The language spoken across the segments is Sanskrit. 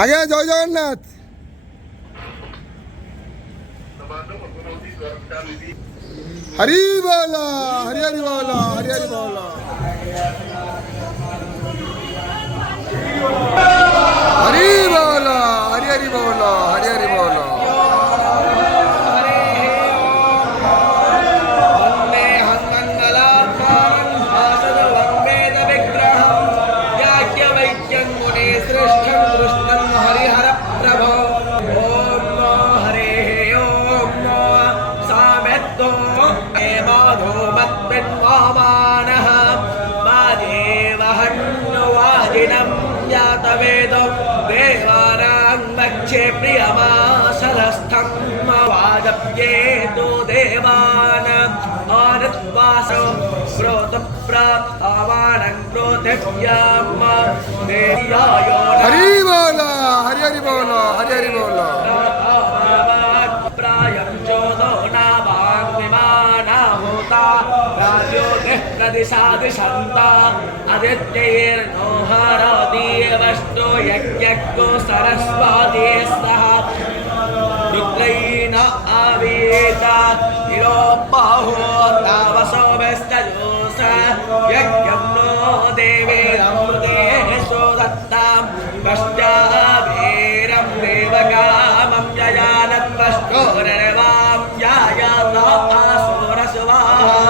ଆଜ୍ଞା ଜୟ ଜଗନ୍ନାଥ। ହରି ବୋଲ ହରି ହରି ବୋଲ ହରି ହରି ବୋଲ ହରି ବୋଲ ହରି ହରି ବୋଲ ହରି ହରି ବୋଲ। प्रियमासलस्थं वाजप्येतो देवान् आनत्वासो प्रोतप्रावाणं प्रोतव्याम देव्यायो हरि बोल हरि हरि बोल हरि हरि बोल। प्रायं चोदो नावां विमाना होता राजोतिः प्रदिशादिशन्ता आदित्यैर्नो हरदीवष्टो यज्ञो सरस्वती सह रुद्रैः आवेता इरो बाहो तावसोभस्तजोष यज्ञं नो देवे अमृते सोदत्तां कष्टाभीरं देवकामं यजानत्वष्टोरवां यायातासुरसुवाहा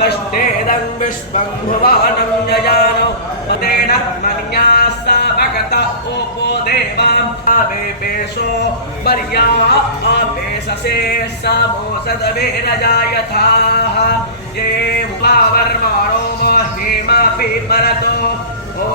कष्टेदं विश्वं भुवानं यजानो पदेन मन्यासा भगत ओपो देवां आवेपेशो मर्या आपेशसे समोसदवेरजायथाः ये वावर्माणो महिमा पिपरतो ॐ